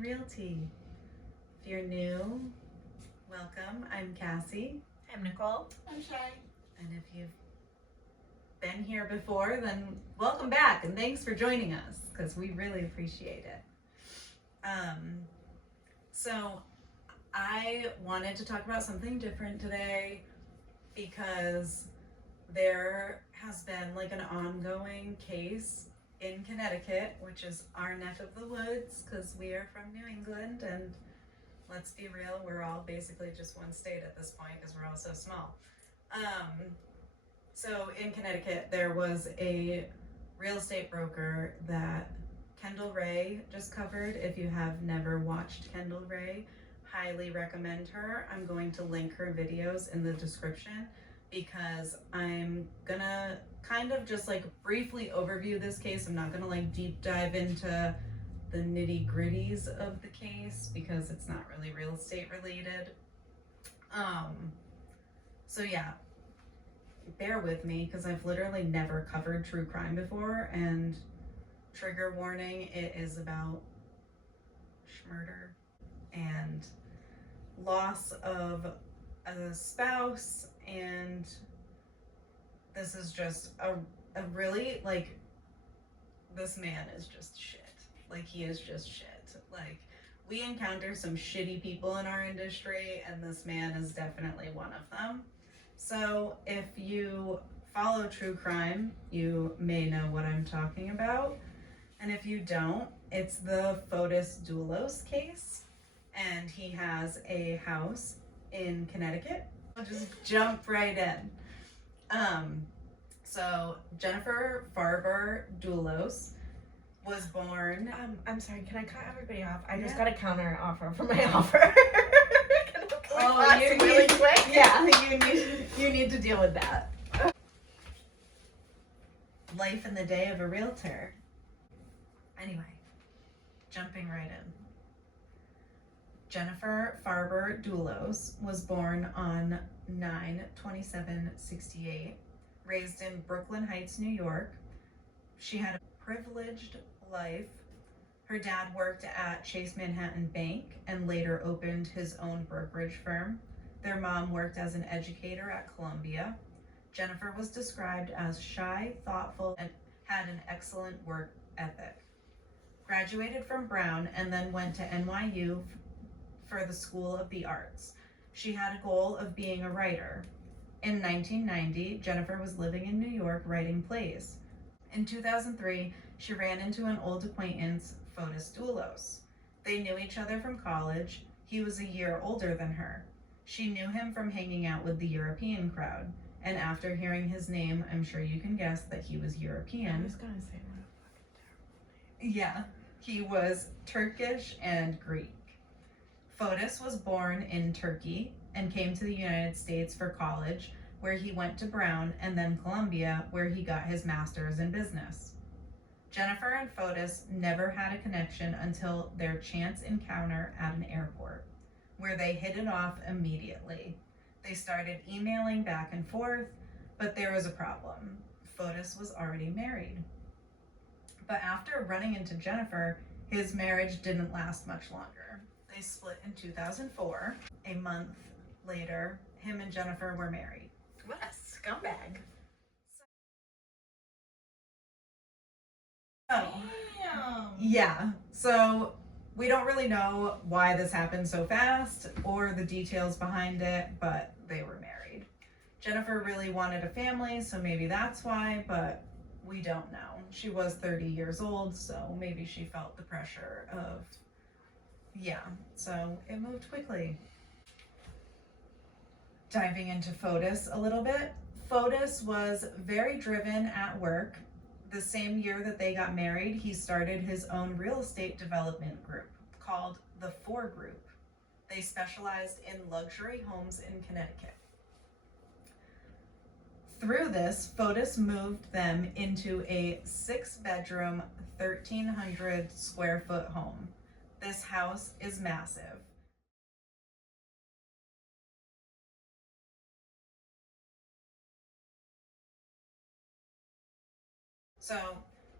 Realty. If you're new, welcome. I'm Cassie. I'm Nicole. I'm Shy. And if you've been here before, then welcome back and thanks for joining us because we really appreciate it. So I wanted to talk about something different today because there has been like an ongoing case in Connecticut, which is our neck of the woods because we are from New England, and let's be real, we're all basically just one state at this point because we're all so small. So in Connecticut, there was a real estate broker that Kendall Rae just covered. If you have never watched Kendall Rae, highly recommend her. I'm going to link her videos in the description because I'm gonna kind of just like briefly overview this case. I'm not gonna like deep dive into the nitty gritties of the case because it's not really real estate related. So yeah, bear with me because I've literally never covered true crime before, and trigger warning, it is about murder and loss of a spouse, and this is just a really, like, this man is just shit. Like, he is just shit. Like, we encounter some shitty people in our industry, and this man is definitely one of them. So if you follow true crime, you may know what I'm talking about. And if you don't, it's the Fotus Dulos case. And he has a house in Connecticut. I'll just jump right in. So Jennifer Fore Dulos was born. I'm sorry, can I cut everybody off? I just Yeah. got a counter offer for my offer. You really need, quick? yeah, you need to deal with that. Life in the day of a realtor. Anyway, jumping right in. Jennifer Fore Dulos was born on 9/27/68, raised in Brooklyn Heights, New York. She had a privileged life. Her dad worked at Chase Manhattan Bank and later opened his own brokerage firm. Their mom worked as an educator at Columbia. Jennifer was described as shy, thoughtful, and had an excellent work ethic. Graduated from Brown and then went to NYU for the School of the Arts. She had a goal of being a writer. In 1990, Jennifer was living in New York writing plays. In 2003, she ran into an old acquaintance, Fotus Dulos. They knew each other from college. He was a year older than her. She knew him from hanging out with the European crowd, and after hearing his name, I'm sure you can guess that he was European. I was gonna say what a fucking terrible name. Yeah, he was Turkish and Greek. Fotus was born in Turkey and came to the United States for college, where he went to Brown and then Columbia, where he got his master's in business. Jennifer and Fotus never had a connection until their chance encounter at an airport, where they hit it off immediately. They started emailing back and forth, but there was a problem. Fotus was already married. But after running into Jennifer, his marriage didn't last much longer. They split in 2004. A month later, him and Jennifer were married. What a scumbag. Oh, Damn. yeah. So we don't really know why this happened so fast or the details behind it, but they were married. Jennifer really wanted a family, so maybe that's why, but we don't know. She was 30 years old, so maybe she felt the pressure of, yeah, so it moved quickly. Diving into Fotus a little bit. Fotus was very driven at work. The same year that they got married, he started his own real estate development group called the Fore Group. They specialized in luxury homes in Connecticut. Through this, Fotus moved them into a 6-bedroom, 1,300 square foot home. This house is massive. So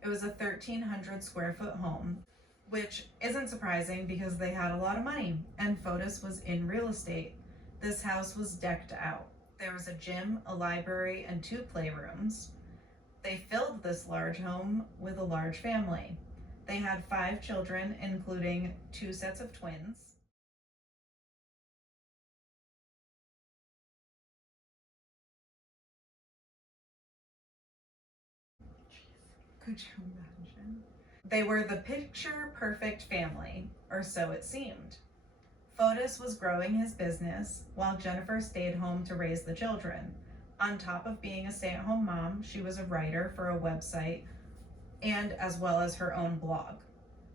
it was a 1,300 square foot home. which isn't surprising because they had a lot of money and Fotus was in real estate. This house was decked out. There was a gym, a library, and 2 playrooms. They filled this large home with a large family. They had 5 children, including 2 sets of twins. Could you imagine? They were the picture-perfect family, or so it seemed. Fotus was growing his business while Jennifer stayed home to raise the children. On top of being a stay-at-home mom, she was a writer for a website and as well as her own blog.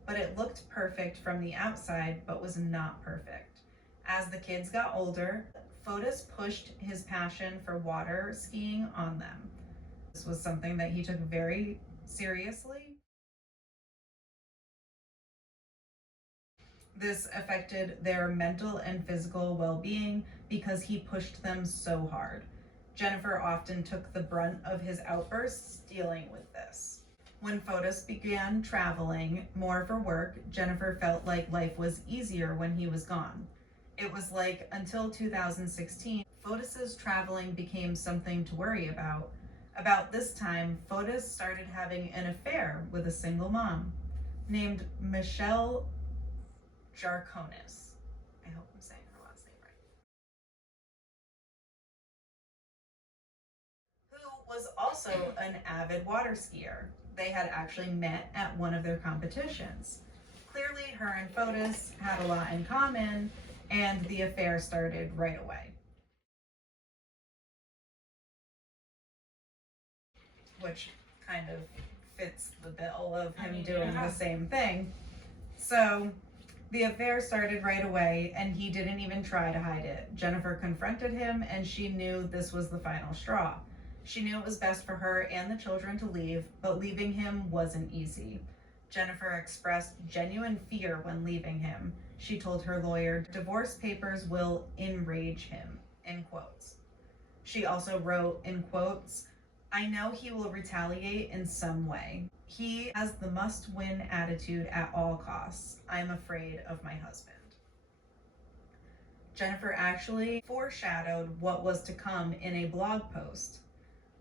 But it looked perfect from the outside, but was not perfect. As the kids got older, Fotus pushed his passion for water skiing on them. This was something that he took very seriously. This affected their mental and physical well-being because he pushed them so hard. Jennifer often took the brunt of his outbursts dealing with this. When Fotus began traveling more for work, Jennifer felt like life was easier when he was gone. It was like until 2016, Fotus's traveling became something to worry about. About this time, Fotus started having an affair with a single mom named Michelle Jarconis. I hope I'm saying her last name right. Who was also an avid water skier. They had actually met at one of their competitions. Clearly, her and Fotus had a lot in common, and the affair started right away. Which kind of fits the bill of him doing the same thing. So the affair started right away, and he didn't even try to hide it. Jennifer confronted him, and she knew this was the final straw. She knew it was best for her and the children to leave, but leaving him wasn't easy. Jennifer expressed genuine fear when leaving him. She told her lawyer, "Divorce papers will enrage him," in quotes. She also wrote, in quotes, "I know he will retaliate in some way. He has the must-win attitude at all costs. I'm afraid of my husband." Jennifer actually foreshadowed what was to come in a blog post.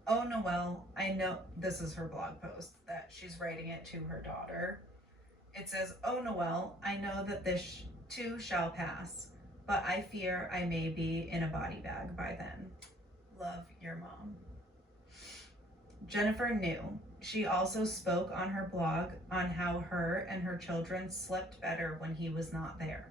"Oh, Noelle, I know," this is her blog post that she's writing it to her daughter. It says, "Oh, Noelle, I know that this too shall pass, but I fear I may be in a body bag by then. Love, your mom." Jennifer knew. She also spoke on her blog on how her and her children slept better when he was not there.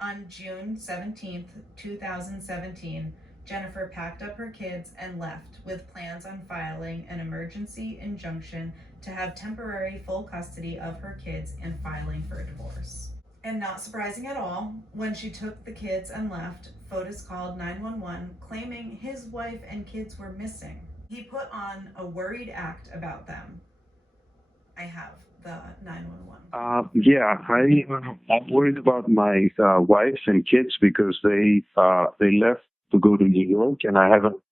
On June 17th, 2017, Jennifer packed up her kids and left with plans on filing an emergency injunction to have temporary full custody of her kids and filing for a divorce. And not surprising at all, when she took the kids and left, Fotus called 911 claiming his wife and kids were missing. He put on a worried act about them. I have the 911. Yeah, I'm worried about my wife and kids because they left to go to New York, and I haven't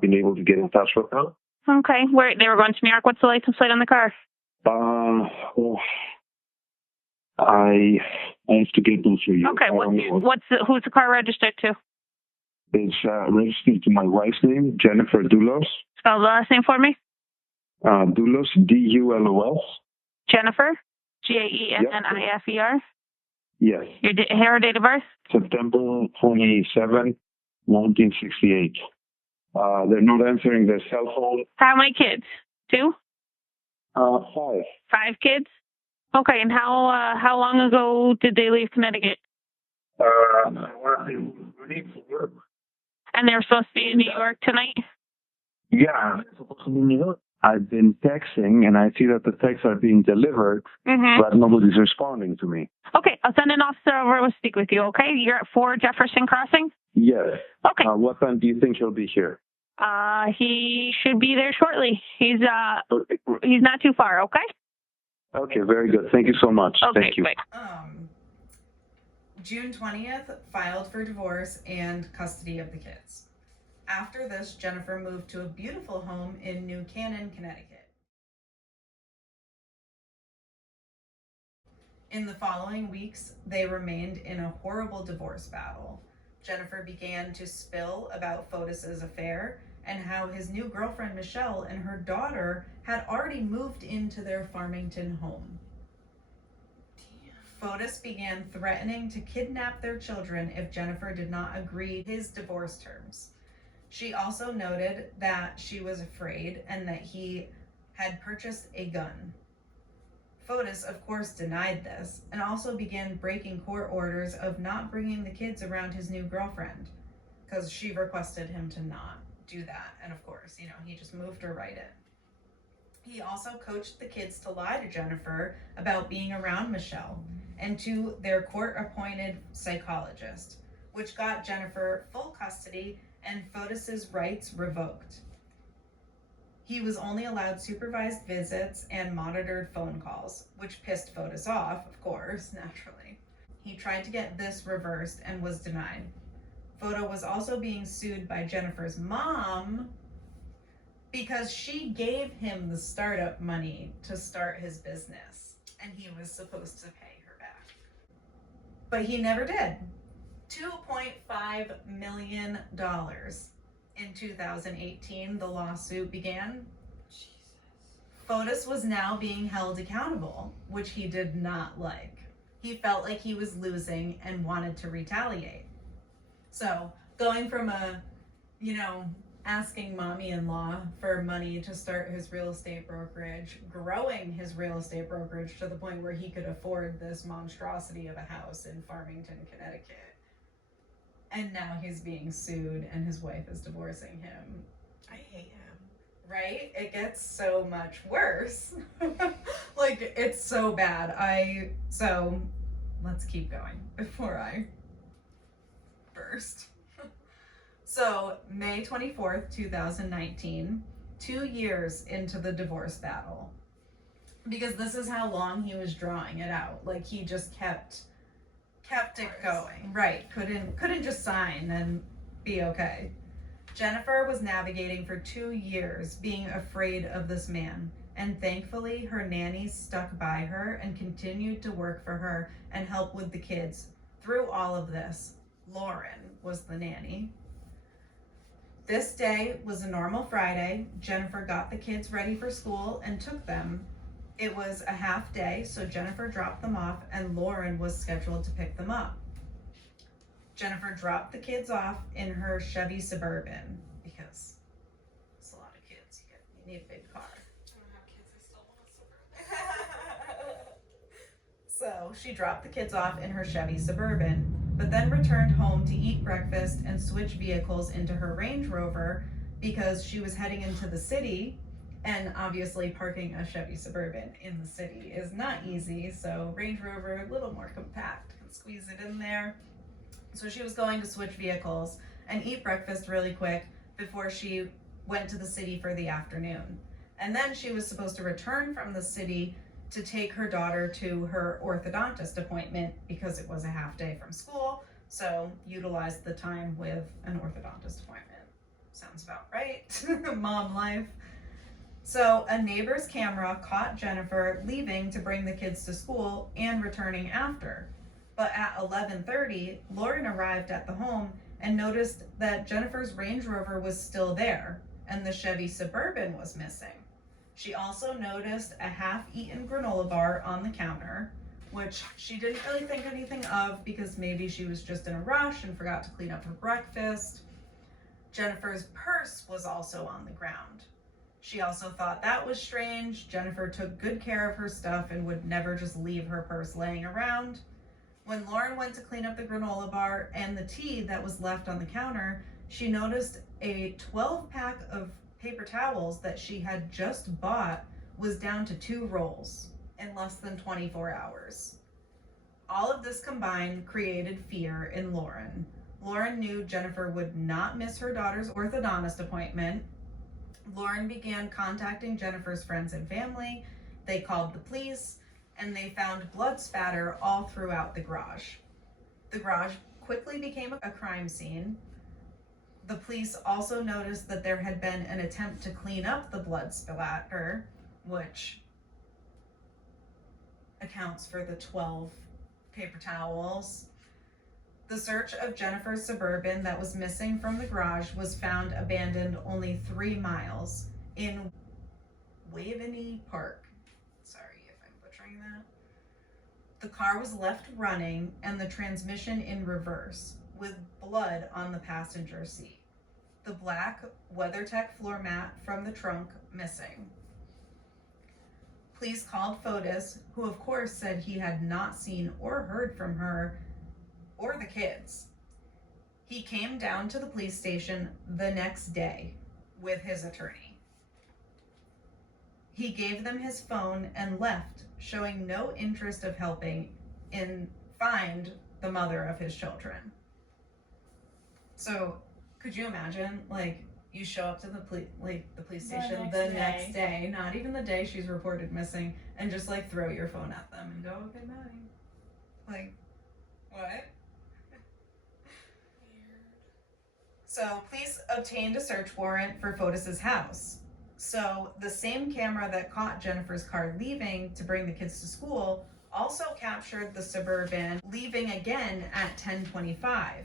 been able to get in touch with them. Okay, where they were going to New York. What's the license plate on the car? Well, I have to get those for you. Okay, who's the car registered to? It's registered to my wife's name, Jennifer Dulos. Spell the last name for me. Dulos, Dulos. Jennifer, Gennifer. Yes. Her date of birth? September 27, 1968. They're not answering their cell phone. How many kids? 2? 5. 5 kids? Okay, and how long ago did they leave Connecticut? And they were supposed to be in New York tonight? Yeah, supposed to be in New York. I've been texting, and I see that the texts are being delivered, but nobody's responding to me. Okay, I'll send an officer over to speak with you, okay? You're at 4 Jefferson Crossing? Yes. Okay. What time do you think he'll be here? He should be there shortly. He's not too far, okay? Okay, very good. Thank you so much. Okay, Thank you. Bye. June 20th, filed for divorce and custody of the kids. After this, Jennifer moved to a beautiful home in New Canaan, Connecticut. In the following weeks, they remained in a horrible divorce battle. Jennifer began to spill about Fotus's affair and how his new girlfriend Michelle and her daughter had already moved into their Farmington home. Fotus began threatening to kidnap their children if Jennifer did not agree his divorce terms. She also noted that she was afraid and that he had purchased a gun. Fotus, of course, denied this and also began breaking court orders of not bringing the kids around his new girlfriend because she requested him to not do that. And of course, he just moved her right in. He also coached the kids to lie to Jennifer about being around Michelle and to their court-appointed psychologist, which got Jennifer full custody and Fotus's rights revoked. He was only allowed supervised visits and monitored phone calls, which pissed Fotus off, of course, naturally. He tried to get this reversed and was denied. Foto was also being sued by Jennifer's mom because she gave him the startup money to start his business, and he was supposed to pay her back. But he never did. $2.5 million. In 2018, the lawsuit began. Jesus. Fotus was now being held accountable, which he did not like. He felt like he was losing and wanted to retaliate. So, going from asking mommy-in-law for money to start his real estate brokerage, growing his real estate brokerage to the point where he could afford this monstrosity of a house in Farmington, Connecticut. And now he's being sued and his wife is divorcing him. I hate him. Right? It gets so much worse. Like, it's so bad. So, let's keep going before I burst. So, May 24th, 2019, 2 years into the divorce battle. Because this is how long he was drawing it out. Like, he just kept it going. Right. Couldn't just sign and be okay. Jennifer was navigating for 2 years being afraid of this man, and thankfully her nannies stuck by her and continued to work for her and help with the kids through all of this. Lauren was the nanny. This day was a normal Friday. Jennifer got the kids ready for school and took them. It was a half day, so Jennifer dropped them off and Lauren was scheduled to pick them up. Jennifer dropped the kids off in her Chevy Suburban because it's a lot of kids. You need a big car. I don't have kids, I still want a Suburban. So she dropped the kids off in her Chevy Suburban, but then returned home to eat breakfast and switch vehicles into her Range Rover because she was heading into the city. And obviously parking a Chevy Suburban in the city is not easy, so Range Rover, a little more compact, can squeeze it in there. So she was going to switch vehicles and eat breakfast really quick before she went to the city for the afternoon. And then she was supposed to return from the city to take her daughter to her orthodontist appointment because it was a half day from school, so utilized the time with an orthodontist appointment. Sounds about right. Mom life. So a neighbor's camera caught Jennifer leaving to bring the kids to school and returning after. But at 11:30, Lauren arrived at the home and noticed that Jennifer's Range Rover was still there and the Chevy Suburban was missing. She also noticed a half-eaten granola bar on the counter, which she didn't really think anything of because maybe she was just in a rush and forgot to clean up her breakfast. Jennifer's purse was also on the ground. She also thought that was strange. Jennifer took good care of her stuff and would never just leave her purse laying around. When Lauren went to clean up the granola bar and the tea that was left on the counter, she noticed a 12-pack of paper towels that she had just bought was down to 2 rolls in less than 24 hours. All of this combined created fear in Lauren. Lauren knew Jennifer would not miss her daughter's orthodontist appointment. Lauren began contacting Jennifer's friends and family. They called the police, and they found blood spatter all throughout the garage. The garage quickly became a crime scene. The police also noticed that there had been an attempt to clean up the blood splatter, which accounts for the 12 paper towels. The search of Jennifer's Suburban that was missing from the garage was found abandoned only 3 miles in Waveney Park. Sorry if I'm butchering that. The car was left running and the transmission in reverse, with blood on the passenger seat. The black WeatherTech floor mat from the trunk missing. Police called Fotus, who of course said he had not seen or heard from her or the kids. He came down to the police station the next day with his attorney. He gave them his phone and left, showing no interest of helping in find the mother of his children. So, could you imagine, like, you show up to the police station the next day, not even the day she's reported missing, and just like throw your phone at them and go, okay, bye. Like, what? Weird. So, police obtained a search warrant for Fotus's house. So, the same camera that caught Jennifer's car leaving to bring the kids to school also captured the Suburban leaving again at 10:25.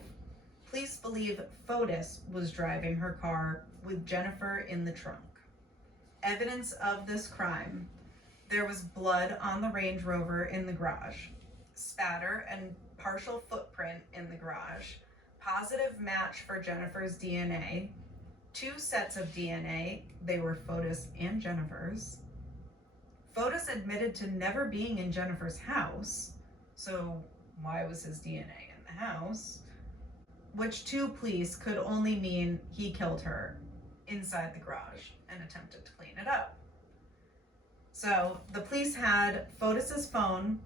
Police believe Fotus was driving her car with Jennifer in the trunk. Evidence of this crime: there was blood on the Range Rover in the garage, spatter and partial footprint in the garage, positive match for Jennifer's DNA, 2 sets of DNA, they were Fotus and Jennifer's. Fotus admitted to never being in Jennifer's house, so why was his DNA in the house? Which to police could only mean he killed her inside the garage and attempted to clean it up. So the police had Fotus's phone,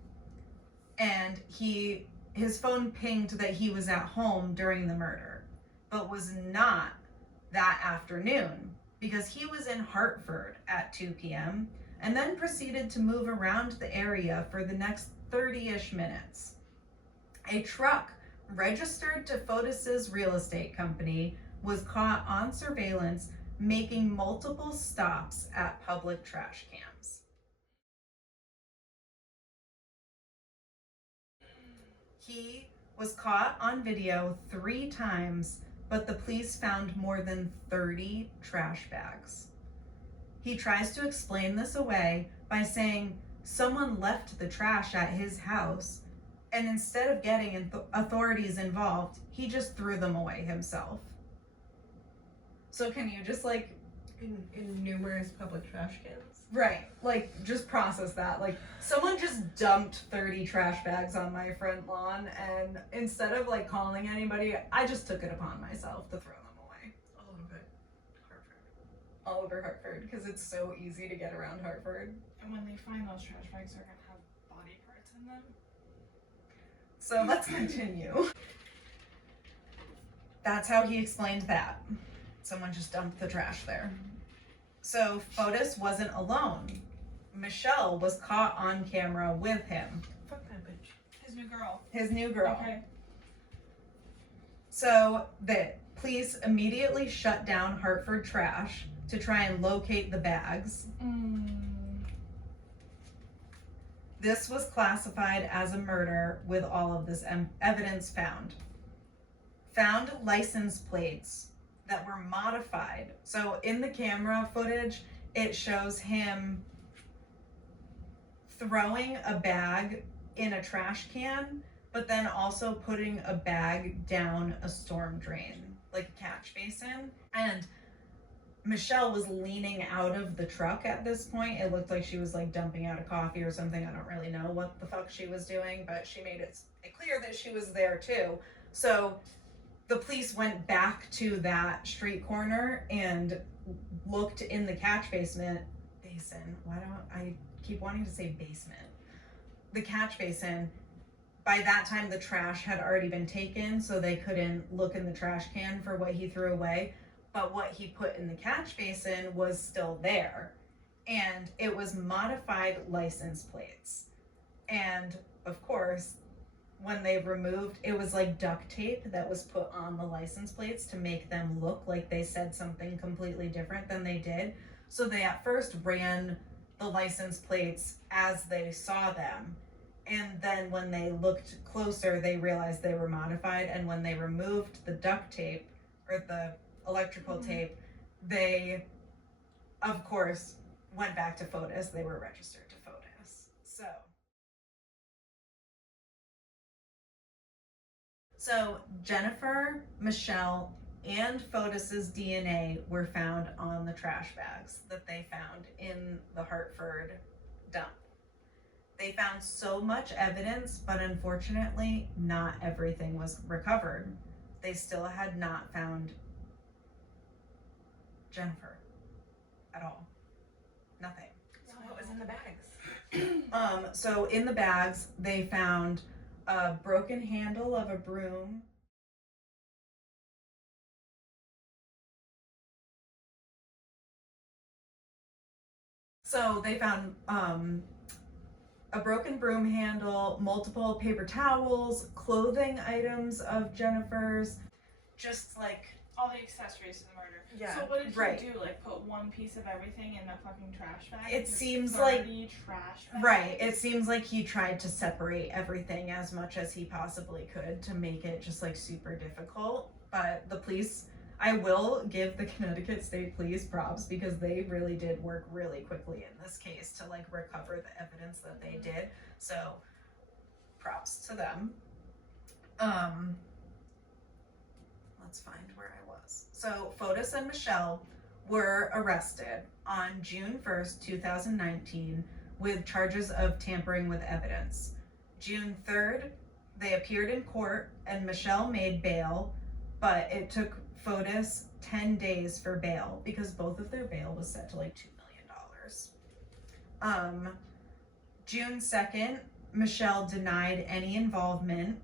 and his phone pinged that he was at home during the murder, but was not that afternoon because he was in Hartford at 2 p.m. and then proceeded to move around the area for the next 30-ish minutes. A truck registered to Fotus's real estate company was caught on surveillance making multiple stops at public trash cans. He was caught on video 3 times, but the police found more than 30 trash bags. He tries to explain this away by saying someone left the trash at his house, and instead of getting authorities involved, he just threw them away himself. So can you just like... In numerous public trash cans? Right, like just process that. Like someone just dumped 30 trash bags on my front lawn, and instead of like calling anybody, I just took it upon myself to throw them away. All over Hartford. All over Hartford, because it's so easy to get around Hartford. And when they find those trash bags, they're gonna have body parts in them. So let's continue. That's how he explained that. Someone just dumped the trash there. So Fotus wasn't alone. Michelle was caught on camera with him. Fuck that bitch. His new girl. His new girl. Okay. So the police immediately shut down Hartford Trash to try and locate the bags. This was classified as a murder with all of this evidence found. Found license plates that were modified. So in the camera footage, it shows him throwing a bag in a trash can, but then also putting a bag down a storm drain, like a catch basin. And Michelle was leaning out of the truck at this point. It looked like she was like dumping out a coffee or something. I don't really know what the fuck she was doing, but she made it clear that she was there too. So the police went back to that street corner and looked in the catch basin. Why don't I keep wanting to say basement? The catch basin. By that time, the trash had already been taken, so they couldn't look in the trash can for what he threw away. But what he put in the catch basin was still there. And it was modified license plates. And of course, when they removed, it was like duct tape that was put on the license plates to make them look like they said something completely different than they did. So they at first ran the license plates as they saw them. And then when they looked closer, they realized they were modified. And when they removed the duct tape or the electrical tape, they, of course, went back to Fotus. They were registered to Fotus. So Jennifer, Michelle, and Fotus's DNA were found on the trash bags that they found in the Hartford dump. They found so much evidence, but unfortunately, not everything was recovered. They still had not found Jennifer at all. Nothing. So what was in the bags? So in the bags, they found a broken handle of a broom. So they found a broken broom handle, multiple paper towels, clothing items of Jennifer's, just like All the accessories to the murder. Yeah, So what did right. you do? Like put one piece of everything in the fucking trash bag? It This seems like- dirty trash bag? Right. It seems like he tried to separate everything as much as he possibly could to make it just like super difficult. But the police, I will give the Connecticut State Police props because they really did work really quickly in this case to like recover the evidence that they did. So props to them. Let's find where I was. So Fotus and Michelle were arrested on June 1st, 2019 with charges of tampering with evidence. June 3rd, they appeared in court and Michelle made bail, but it took Fotus 10 days for bail because both of their bail was set to like $2 million. June 2nd, Michelle denied any involvement,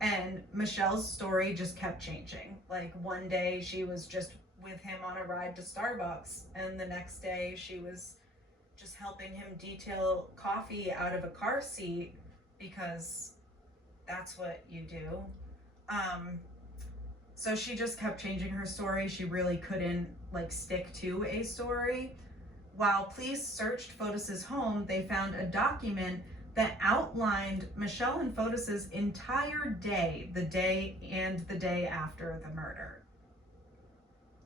and Michelle's story just kept changing. Like one day she was just with him on a ride to Starbucks, and the next day she was just helping him detail coffee out of a car seat because that's what you do. So she just kept changing her story. She really couldn't like stick to a story. While police searched Fotus's home, they found a document that outlined Michelle and Fotus's entire day, the day and the day after the murder.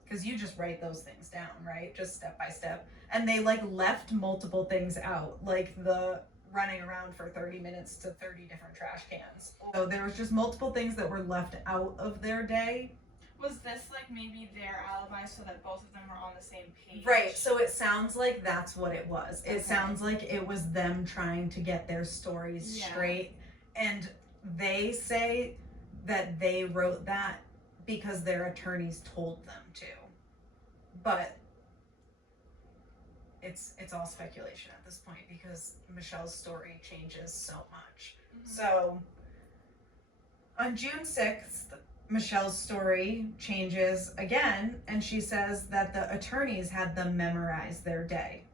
Because you just write those things down, right? Just step by step. And they like left multiple things out, like the running around for 30 minutes to 30 different trash cans. So there was just multiple things that were left out of their day. Was this like maybe their alibi so that both of them were on the same page? Right, so it sounds like that's what it was. It Okay. sounds like it was them trying to get their stories Yeah. straight. And they say that they wrote that because their attorneys told them to. But it's all speculation at this point because Michelle's story changes so much. So on June 6th, Michelle's story changes again, and she says that the attorneys had them memorize their day.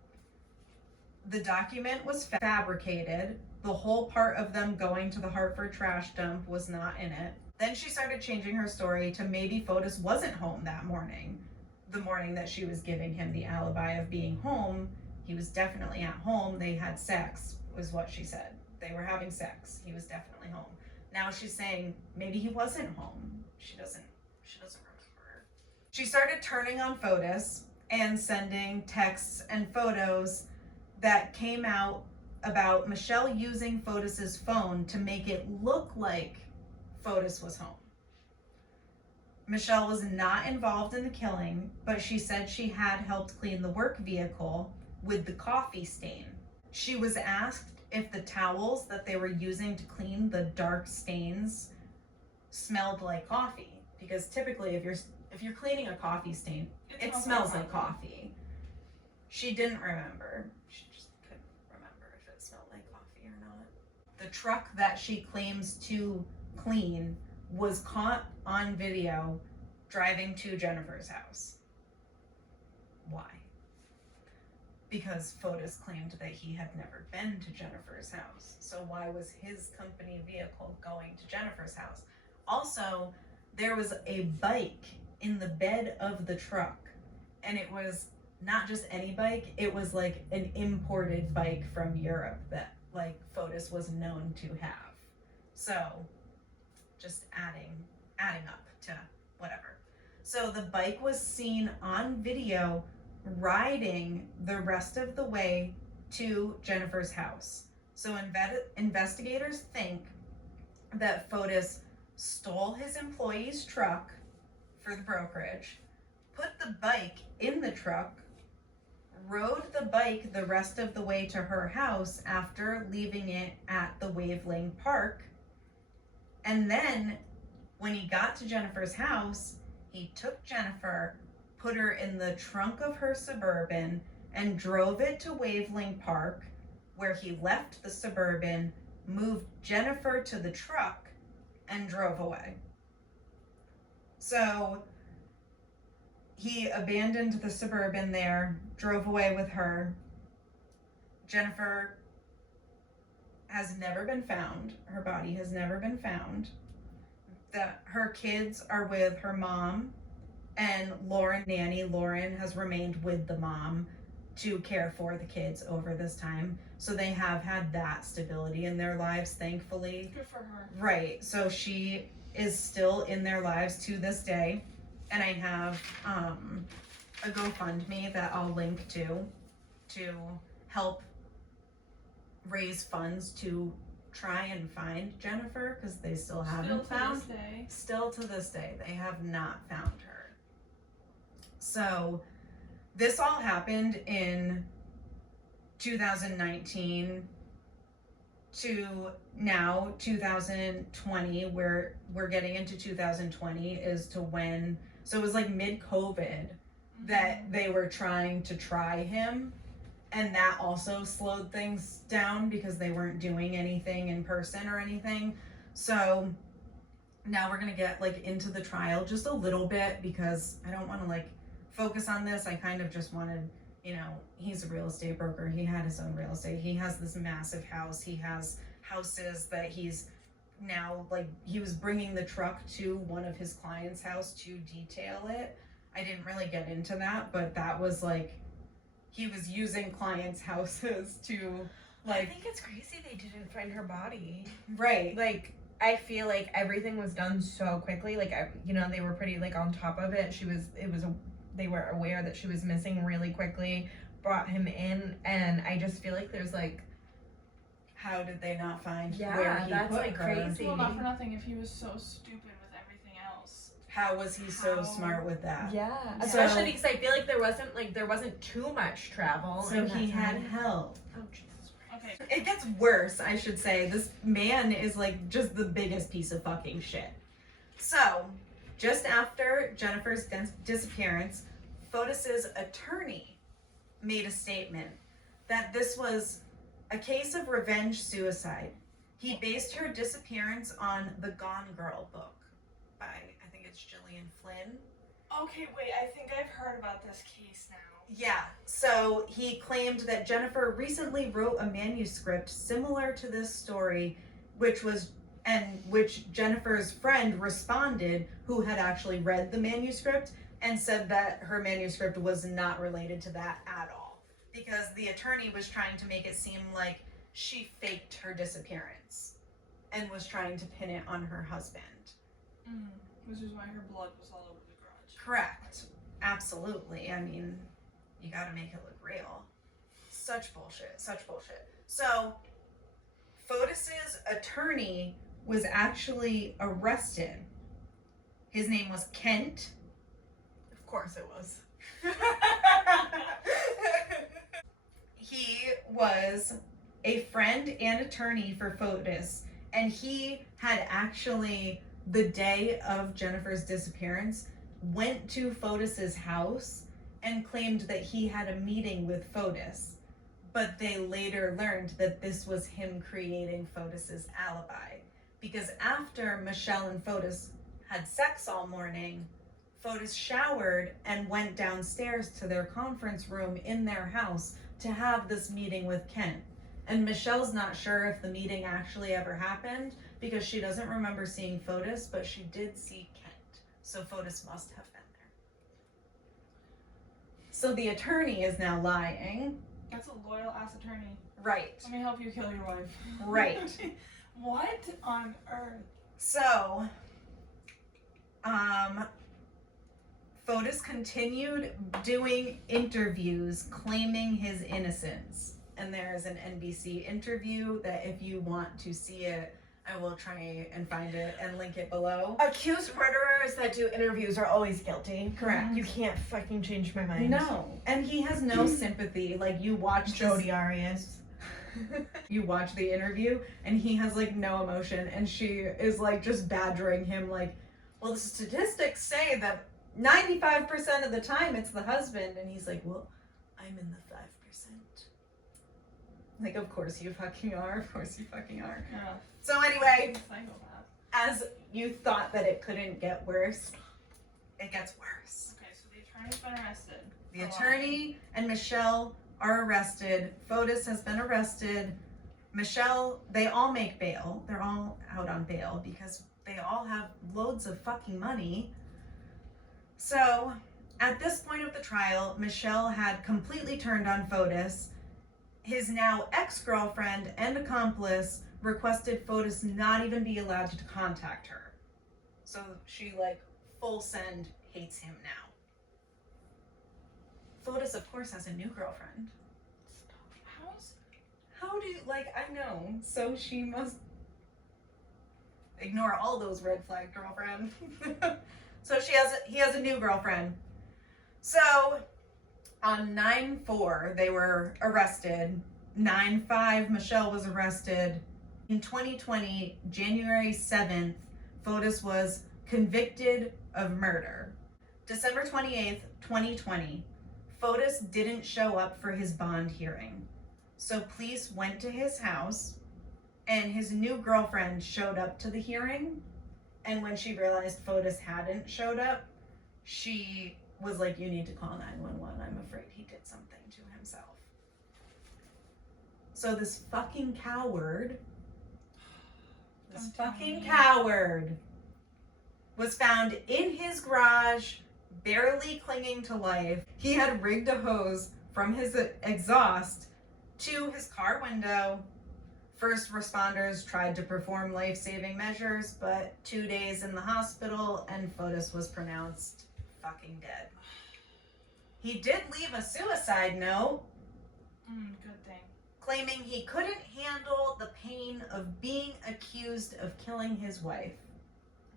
The document was fabricated. The whole part of them going to the Hartford trash dump was not in it. Then she started changing her story to maybe Fotus wasn't home that morning. The morning that she was giving him the alibi of being home, he was definitely at home. They had sex, was what she said. They were having sex. He was definitely home. Now she's saying maybe he wasn't home. She doesn't remember. She started turning on Fotus and sending texts and photos that came out about Michelle using Fotus's phone to make it look like Fotus was home. Michelle was not involved in the killing, but she said she had helped clean the work vehicle with the coffee stain. She was asked if the towels that they were using to clean the dark stains smelled like coffee, because typically if you're cleaning a coffee stain, it smells like coffee. She didn't remember. She just couldn't remember if it smelled like coffee or not. The truck that she claims to clean was caught on video driving to Jennifer's house. Why? Because Fotus claimed that he had never been to Jennifer's house. So why was his company vehicle going to Jennifer's house? Also, there was a bike in the bed of the truck, and it was not just any bike, it was like an imported bike from Europe that like Fotus was known to have. So just adding up to whatever. So the bike was seen on video riding the rest of the way to Jennifer's house. So investigators think that Fotus stole his employee's truck for the brokerage, put the bike in the truck, rode the bike the rest of the way to her house after leaving it at the Waveling Park, and then when he got to Jennifer's house, he took Jennifer, put her in the trunk of her Suburban, and drove it to Waveling Park, where he left the Suburban, moved Jennifer to the truck, and drove away. So he abandoned the Suburban there, drove away with her. Jennifer has never been found. Her body has never been found. Her kids are with her mom, and nanny Lauren has remained with the mom to care for the kids over this time. So they have had that stability in their lives, thankfully. Good for her. Right. So she is still in their lives to this day. And I have a GoFundMe that I'll link to help raise funds to try and find Jennifer, because they still haven't found. Still to this day, they have not found her. So this all happened in 2019 to now 2020, where we're getting into 2020 is to when, so it was like mid-COVID that they were trying to try him, and that also slowed things down because they weren't doing anything in person or anything. So now we're gonna get like into the trial just a little bit, because I don't want to like focus on this. I kind of just wanted, you know, he's a real estate broker. He had his own real estate. He has this massive house. He has houses that he's now, like, he was bringing the truck to one of his clients' house to detail it. I didn't really get into that, but that was like, he was using clients' houses to, like, I think it's crazy they didn't find her body. right. Like, I feel like everything was done so quickly. Like, they were pretty, like, on top of it. They were aware that she was missing really quickly, brought him in, and I just feel like there's, like, How did they not find Yeah, where he that's, put like, her? crazy. Well, not for nothing, if he was so stupid with everything else. How was he so How- smart with that? yeah. So- Especially because I feel like there wasn't too much travel. So in that he had time. help. Oh, Jesus Christ. Okay. It gets worse, I should say. This man is like just the biggest piece of fucking shit. So, just after Jennifer's disappearance, Fotus's attorney made a statement that this was a case of revenge suicide. He based her disappearance on the Gone Girl book by, I think it's Gillian Flynn. Okay, wait, I think I've heard about this case now. Yeah, so he claimed that Jennifer recently wrote a manuscript similar to this story, which Jennifer's friend responded, who had actually read the manuscript, and said that her manuscript was not related to that at all, because the attorney was trying to make it seem like she faked her disappearance and was trying to pin it on her husband. Which is why her blood was all over the garage. Correct. Absolutely. I mean, you gotta make it look real. Such bullshit. Such bullshit. So, Fotus's attorney was actually arrested. His name was Kent. Of course it was. He was a friend and attorney for Fotus, and he had actually, the day of Jennifer's disappearance, went to Fotus's house and claimed that he had a meeting with Fotus, but they later learned that this was him creating Fotus's alibi, because after Michelle and Fotus had sex all morning, Fotus showered and went downstairs to their conference room in their house to have this meeting with Kent. And Michelle's not sure if the meeting actually ever happened, because she doesn't remember seeing Fotus, but she did see Kent. So Fotus must have been there. So the attorney is now lying. That's a loyal ass attorney. Right. Let me help you kill your wife. Right. What on earth? So, Fotus continued doing interviews claiming his innocence. And there's an NBC interview that if you want to see it, I will try and find it and link it below. Accused murderers that do interviews are always guilty. Correct. You can't fucking change my mind. No. And he has no sympathy. Like, you watch Jodi Arias. you watch the interview and he has like no emotion, and she is like just badgering him like, well, the statistics say that 95% of the time it's the husband, and he's like, well, I'm in the 5%. Like, of course you fucking are. Of course you fucking are. Yeah. So anyway, Psychopath. as you thought that it couldn't get worse, it gets worse. Okay, so the attorney's been arrested. The attorney and Michelle are arrested. Fotus has been arrested. Michelle, they all make bail. They're all out on bail because they all have loads of fucking money. So at this point of the trial, Michelle had completely turned on Fotus. His now ex-girlfriend and accomplice requested Fotus not even be allowed to contact her. So she like full send hates him now. Fotus, of course, has a new girlfriend. How do you, like, I know. So she must ignore all those red flag girlfriend. So he has a new girlfriend. So on 9/4, they were arrested. 9/5, Michelle was arrested. In 2020, January 7th, Fotus was convicted of murder. December 28th, 2020, Fotus didn't show up for his bond hearing. So police went to his house, and his new girlfriend showed up to the hearing. And when she realized Fotus hadn't showed up, she was like, you need to call 911. I'm afraid he did something to himself. So this fucking coward, was found in his garage, barely clinging to life. He had rigged a hose from his exhaust to his car window. First responders tried to perform life-saving measures, but 2 days in the hospital and Fotus was pronounced fucking dead. He did leave a suicide note, Good thing. claiming he couldn't handle the pain of being accused of killing his wife.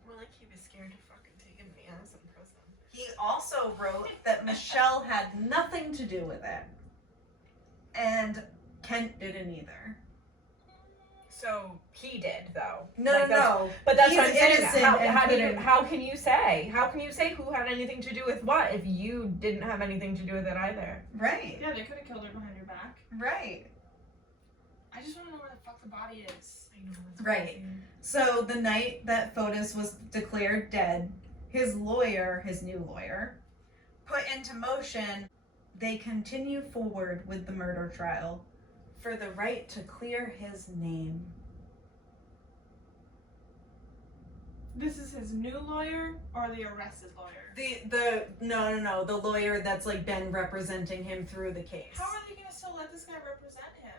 More like he was scared to fucking take his ass in prison. He also wrote that Michelle had nothing to do with it, and Kent didn't either. So he did, though. No. But that's He's what I'm saying. innocent and How can you say who had anything to do with what if you didn't have anything to do with it either? Right. Yeah, they could have killed her behind your back. Right. I just want to know where the fuck the body is. I know. That's Right. crazy. So the night that Fotus was declared dead, his new lawyer, put into motion, they continue forward with the murder trial for the right to clear his name. This is his new lawyer or the arrested lawyer? No, the lawyer that's like been representing him through the case. How are they gonna still let this guy represent him?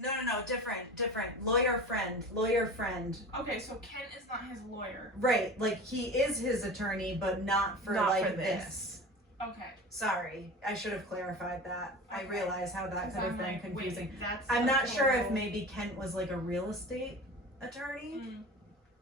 No, different. Lawyer friend. Okay, so Ken is not his lawyer. Right, like he is his attorney, but not for this. Okay. Sorry, I should have clarified that. Okay. I realize how that 'Cause could have I'm been like, confusing. wait, that's I'm a not sure if total- maybe Kent was like a real estate attorney,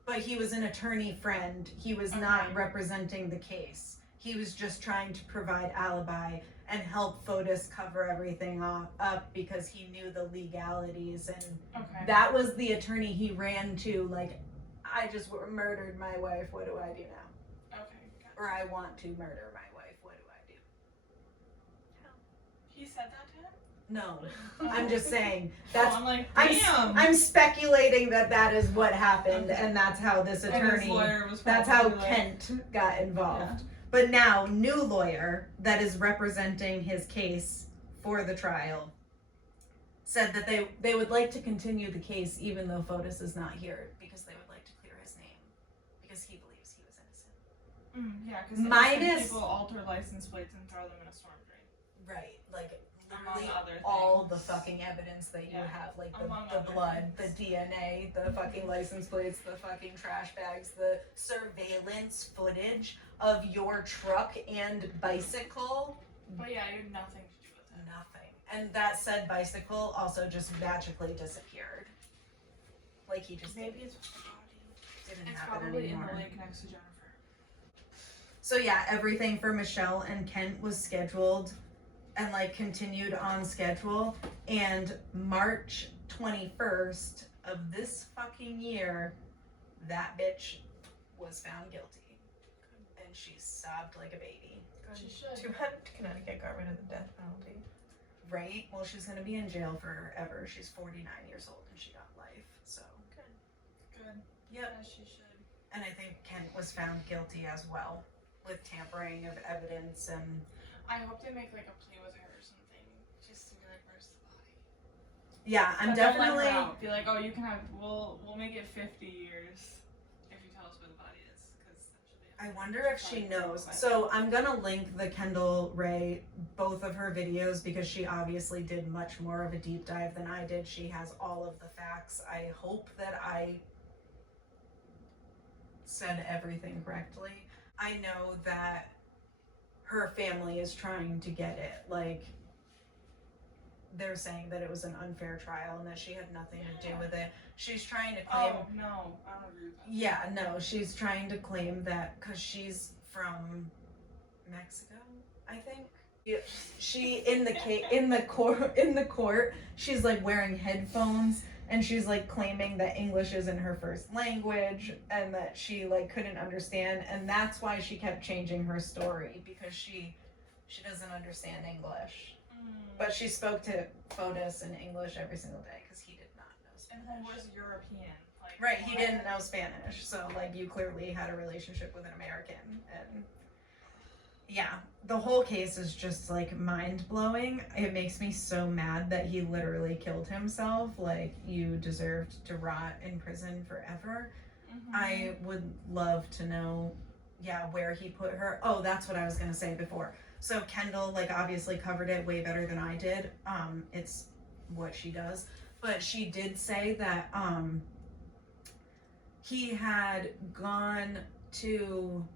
but he was an attorney friend. He was not Okay. representing the case. He was just trying to provide alibi and help Fotus cover everything up because he knew the legalities, and Okay. that was the attorney he ran to, like, I just murdered my wife, what do I do now? Okay. Gotcha. Or I want to murder my wife, what do I do? He said that to him? No, Oh. I'm just saying, Oh, that's, I'm like, I'm, damn. I'm speculating that is what happened, Okay. and that's how this And his attorney, lawyer was that's how probably like- Kent got involved. Yeah. But now, new lawyer that is representing his case for the trial said that they would like to continue the case even though Fotus is not here, because they would like to clear his name, because he believes he was innocent. Yeah, because Minus- people alter license plates and throw them in a storm drain. Right, like Among literally other all the things. fucking evidence that you Yeah. have, like Among the other blood, things. the DNA, the fucking license plates, the fucking trash bags, the surveillance footage of your truck and bicycle. But yeah, you had nothing to do with it. Nothing. And that said bicycle also just magically disappeared. Like he just Maybe it's with the body. didn't It's happen probably anymore. in the lake next to Jennifer. So yeah, everything for Michelle and Kent was scheduled and like continued on schedule, and March 21st of this fucking year, that bitch was found guilty. And she sobbed like a baby. She should. Too bad Connecticut got rid of the death penalty. Right? Well, she's gonna be in jail forever. She's 49 years old and she got life, so. Good. Yep. As she should. And I think Kent was found guilty as well with tampering of evidence and. I hope they make like a plea with her or something, just to be like, where's the body? Yeah, I'm But don't let her definitely. out. Be like, oh, you can have. We'll make it 50 years if you tell us where the body is, because then she'll be. I wonder if she knows. So I'm gonna link the Kendall Rae, both of her videos, because she obviously did much more of a deep dive than I did. She has all of the facts. I hope that I said everything correctly. I know that her family is trying to get it. Like, they're saying that it was an unfair trial and that she had nothing to do with it. She's trying to claim. Oh no, I don't agree with that. Yeah, no, she's trying to claim that because she's from Mexico, I think. She in the court, she's like wearing headphones and she's like claiming that English isn't her first language and that she like couldn't understand, and that's why she kept changing her story, because she doesn't understand English. But she spoke to Fotus in English every single day because he did not know And Spanish. who was European? Like, Right, he what? didn't know Spanish, so like you clearly had a relationship with an American, and yeah, the whole case is just like mind blowing. It makes me so mad that he literally killed himself. Like, you deserved to rot in prison forever. Mhm. I would love to know, yeah, where he put her. Oh, that's what I was gonna say before. So Kendall, like, obviously covered it way better than I did. It's what she does. But she did say that he had gone to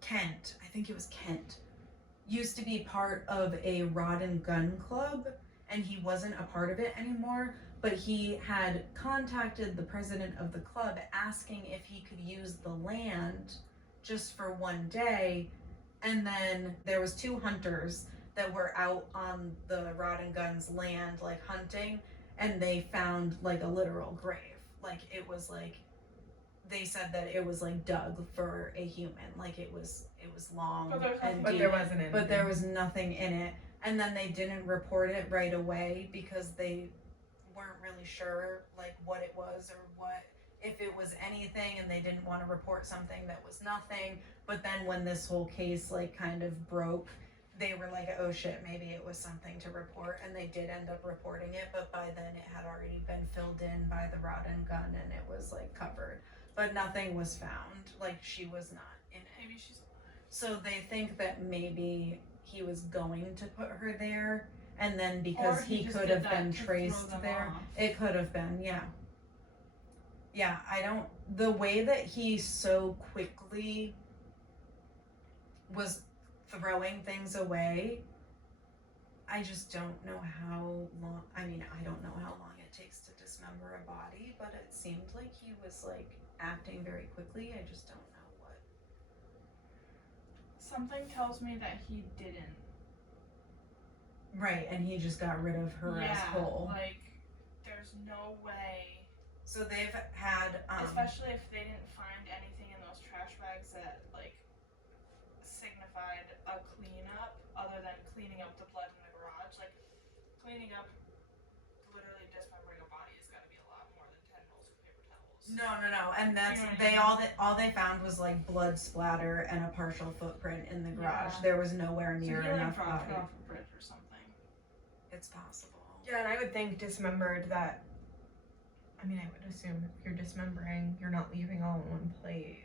Kent. I think it was Kent. Used to be part of a rod and gun club, and he wasn't a part of it anymore. But he had contacted the president of the club asking if he could use the land just for one day. And then there was 2 hunters that were out on the Rod and Gun's land, like hunting, and they found like a literal grave. Like, it was like, they said that it was like dug for a human. Like, it was long But there was and nothing- But deep, there wasn't anything. but there was nothing in it. And then they didn't report it right away because they weren't really sure like what it was or what, if it was anything, and they didn't want to report something that was nothing. But then when this whole case like kind of broke, they were like, oh shit, maybe it was something to report, and they did end up reporting it, but by then it had already been filled in by the Rod and Gun and it was like covered. But nothing was found, like she was not in it. Maybe she's alive. So they think that maybe he was going to put her there, and then because Or he just could did have that been to throw traced them there. off. It could have been, yeah. Yeah, the way that he so quickly was throwing things away, I just don't know how long, I mean, I don't know how long it takes to dismember a body, but it seemed like he was like acting very quickly. I just don't know what. Something tells me that he didn't. Right, and he just got rid of her as whole. Like, there's no way. So they've had, Especially if they didn't find anything in those trash bags that, like, signified a cleanup other than cleaning up the blood in the garage. Like, cleaning up, literally dismembering a body has got to be a lot more than 10 rolls of paper towels. No, and that's, You know what I they mean? all they found was like blood splatter and a partial footprint in the garage. Yeah. There was nowhere So near he, like, enough dropped body. it off a bridge or something. It's possible. Yeah, and I would think dismembered that, I mean, I would assume if you're dismembering, you're not leaving all in one place.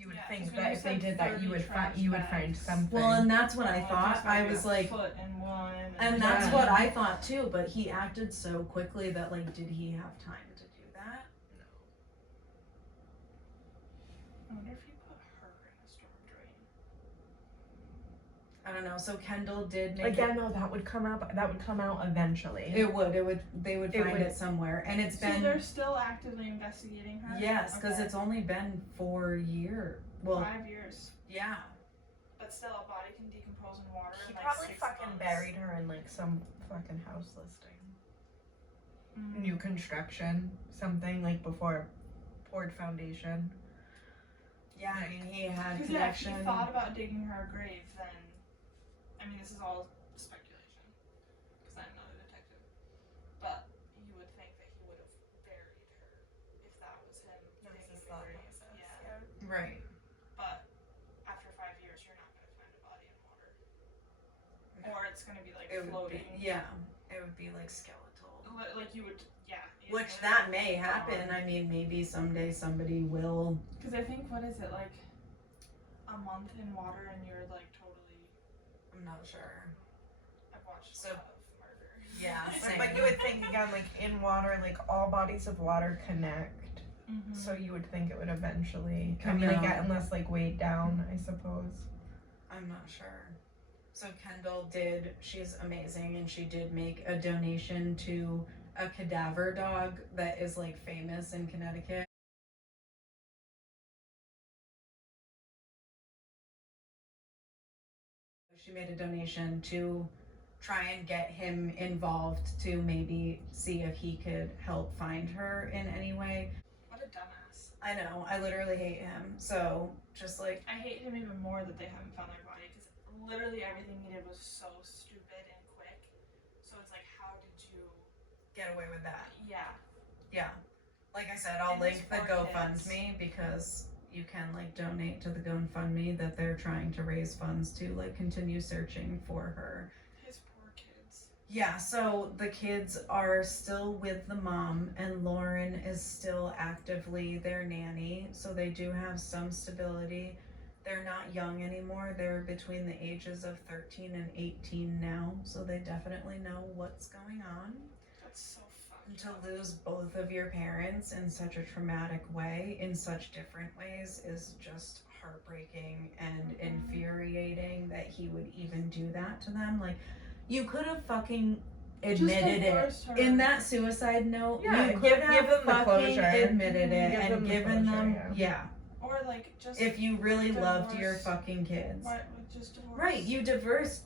You would Yeah, think 'cause when that you if they said did that, 30 you would trash find bags. something. Well, and that's what I Well, thought. just I maybe was a like, foot in one. and that's Yeah. what I thought too. But he acted so quickly that like, did he have time to do that? I wonder if he put her in a storm drain. I don't know. So Kendall did make Again, no, that would come out. That would come out eventually. it would they would It find would- it somewhere, and it's So been they're still actively investigating her? yes, because Okay. it's only been 4 years. Well, 5 years. yeah. But still, a body can decompose in water He in like probably 6 fucking months. buried her in like some fucking house listing, Mm. new construction, something like before poured foundation. Yeah, I mean, he had Because yeah, if he connection. thought about digging her a grave, then I mean, this is all speculation because I'm not a detective, but you would think that he would have buried her if that was him. That was digging his a thought grave. process. Yeah, Right. but after 5 years, you're not going to find a body in water, or it's going to be like It would floating. be, yeah, it would be like skeletal. Like you would, yeah. Which that may happen. I mean, maybe someday somebody will. Because I think, what is it, like a month in water and you're like totally. I'm not sure. I've watched So- a lot of murder. Yeah, same. But you would think again, like in water, like all bodies of water connect. Mm-hmm. So you would think it would eventually Come like out. unless like weighed down, I suppose. I'm not sure. So Kendall did, she's amazing, and she did make a donation to a cadaver dog that is like famous in Connecticut. She made a donation to try and get him involved to maybe see if he could help find her in any way. What a dumbass. I know, I literally hate him. So just like, I hate him even more that they haven't found their body because literally everything he did was so stupid and quick. So it's like, how did you? get away with that. Yeah. Yeah. Like I said, I'll And his link the poor kids. GoFundMe because you can like donate to the GoFundMe that they're trying to raise funds to like continue searching for her. His poor kids. Yeah, so the kids are still with the mom and Lauren is still actively their nanny, so they do have some stability. They're not young anymore. They're between the ages of 13 and 18 now, so they definitely know what's going on. That's so And fucked. to lose both of your parents in such a traumatic way, in such different ways, is just heartbreaking and infuriating that he would even do that to them. Like, you could have fucking admitted it. divorced her. In that suicide note, Yeah, you could give have them the fucking closure. admitted it Give them and the given closure, them, yeah. Or like just. if you really loved your Divorce. fucking kids. Why, just divorce. Right, you divorced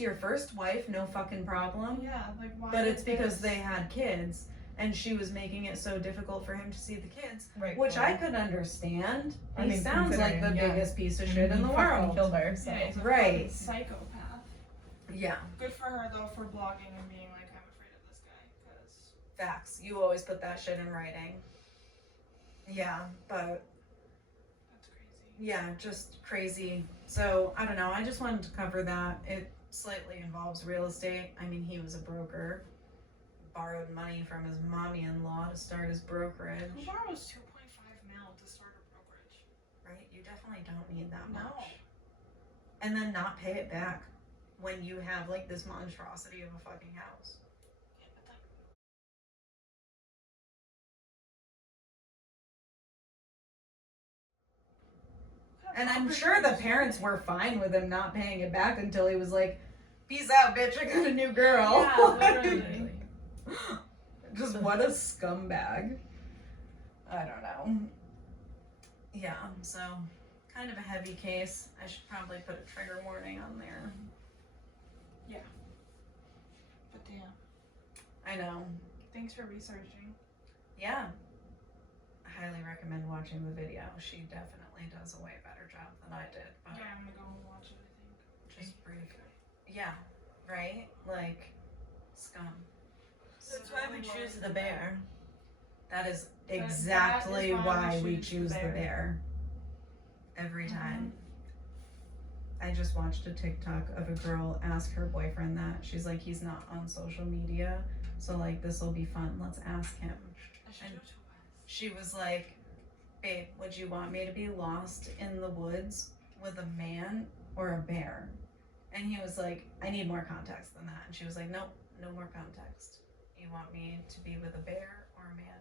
your first wife, no fucking problem. Yeah, like why? But did it's because this- they had kids and she was making it so difficult for him to see the kids, Right. which I could understand. He I mean, sounds like the considering, yeah. biggest piece of shit in the He fucking world. killed her. So. Yeah, he's a Right. fucking psychopath. Yeah, Good for her though for blogging and being like, I'm afraid of this guy because. facts. You always put that shit in writing. Yeah, but That's crazy. yeah, just crazy. So I don't know. I just wanted to cover that. It slightly involves real estate. I mean, he was a broker, borrowed money from his mommy-in-law to start his brokerage. Who borrows 2.5 mil to start a brokerage? Right? You definitely don't need that No. much. And then not pay it back when you have like this monstrosity of a fucking house. Yeah, but like. And I'm sure the parents were fine with him not paying it back until he was like, peace out, bitch, I got a new girl. Yeah, literally. Just what a scumbag. I don't know. Yeah, so kind of a heavy case. I should probably put a trigger warning on there. But damn. I know. Thanks for researching. Yeah. I highly recommend watching the video. She definitely does a way better job than I did. But Yeah, I'm gonna go and watch it, I think. just brief. Yeah, right? Like, scum. That's why we choose the bear. That is that exactly is why we choose the bear. Every time. I just watched a TikTok of a girl ask her boyfriend that. She's like, he's not on social media, so like this will be fun. Let's ask him. I should And do it to us. she was like, babe, would you want me to be lost in the woods with a man or a bear? And he was like, I need more context than that. And she was like, nope, no more context. You want me to be with a bear or a man?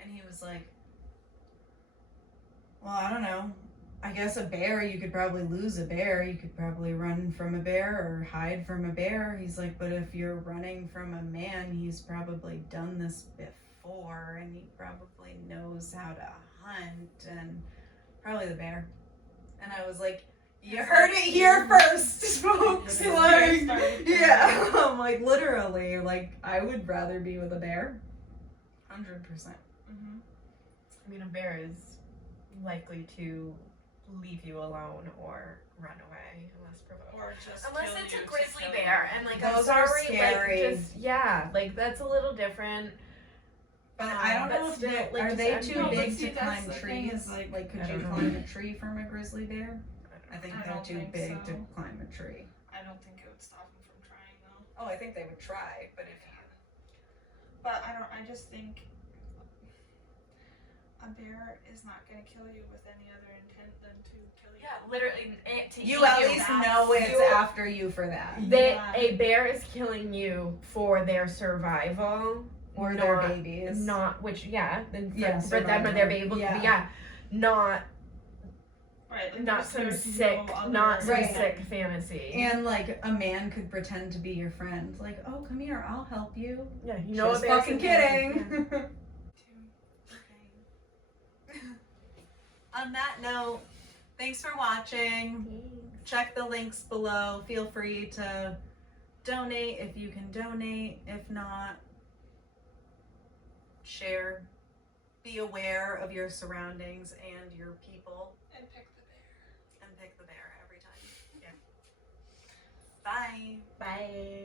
And he was like, well, I don't know. I guess a bear, you could probably lose a bear. You could probably run from a bear or hide from a bear. He's like, but if you're running from a man, he's probably done this before and he probably knows how to hunt, and probably the bear. And I was like, you heard it here first, folks. Like, yeah. I'm like, literally, like, I would rather be with a bear. 100%. Mm-hmm. I mean, a bear is likely to leave you alone or run away unless provoked. Or just Unless kill it's you a to grizzly kill bear, you. and like Those I'm are sorry, scary. like just like that's a little different. But I don't but know if still, they, like, are just they I'm too not- big see, to that's climb the thing trees? is, like, could I you don't know. climb a tree from a grizzly bear? I think I they're don't too think big to so. climb a tree. I don't think it would stop him from trying though. Oh, I think they would try, but if you... But I just think a bear is not gonna kill you with any other intent than to kill you. Yeah, literally. To You eat at you. least that's- know it's you- after you for that. Yeah. A bear is killing you for their survival Or not, their babies. Not which then Yeah, for them or their survival. baby. Yeah. Not Right, like not there's some no sick other- not some Right. sick fantasy. And like a man could pretend to be your friend. Like, oh, come here, I'll help you. Yeah, you know Just a bear fucking can- kidding. yeah. On that note, thanks for watching. Check the links below. Feel free to donate if you can donate. If not, share. Be aware of your surroundings and your people. And pick the bear. And pick the bear every time. Yeah. Bye. Bye.